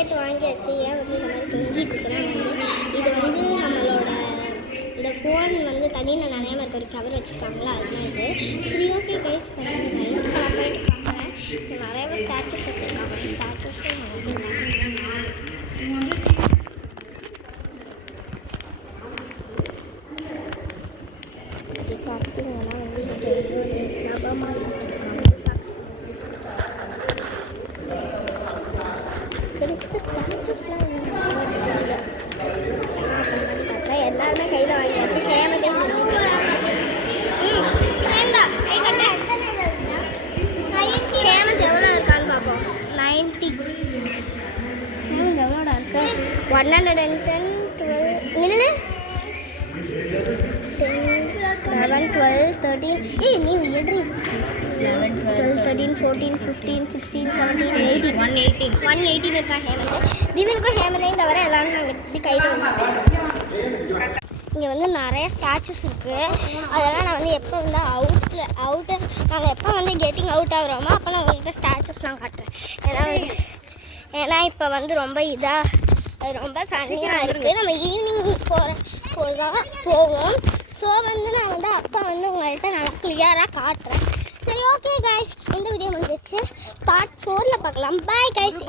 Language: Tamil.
டிக்கெட் வாங்கியாச்சு. ஏன் வந்து இந்த மாதிரி தொங்கிட்டு இருக்குன்னா இது வந்து நம்மளோட இந்த ஃபோன் வந்து தண்ணியில் நனையாமல் இருக்க ஒரு கவர் வச்சுருக்காங்களா, அதுதான் இது. சரி ஓகே கைஸ், லைட் கலர் போயிட்டு பார்க்குறேன். நிறைய ஸ்டாச்சஸ் வச்சுருக்காங்க. ஸ்டாச்சஸும் பார்த்தீங்கன்னா வந்து இது ஒரு நபமாக வச்சுருக்காங்க. ஸ்டாச்சஸ்லாம் எல்லாருமே கையில் வாங்கியாச்சு. ஹேமந்த் எவ்வளோ இருக்கான்னு பார்ப்போம். 90 ஹேமந்த் எவ்வளோடா இருக்கு? 110 12 இல்லை 11 12 13 நீ எடு 11 12 13 14 15 16 17 18 118 இருக்கா ஹேமந்த். திவினுக்கும் ஹேமந்தையும் தவிர எல்லாரும் நாங்கள் இப்படி கையில் வந்துட்டோம். இங்கே வந்து நிறைய ஸ்டாச்சஸ் இருக்குது. அதெல்லாம் நான் வந்து எப்போ வந்து அவுட்டு நாங்கள் எப்போ வந்து கெட்டிங் அவுட் ஆகுறோமோ அப்போ நான் உங்கள்கிட்ட ஸ்டாச்சஸ் நான் காட்டுறேன். ஏன்னா இப்போ வந்து ரொம்ப ரொம்ப சன்னியாக இருக்குது. நம்ம ஈவினிங் போவோம். ஸோ வந்து நான் வந்து அப்போ வந்து உங்கள்கிட்ட நல்லா கிளியராக காட்டுறேன். சரி ஓகே கைஸ், இந்த வீடியோ முடிஞ்சிச்சு. பார்ட் 4ல் பார்க்கலாம். Bye guys.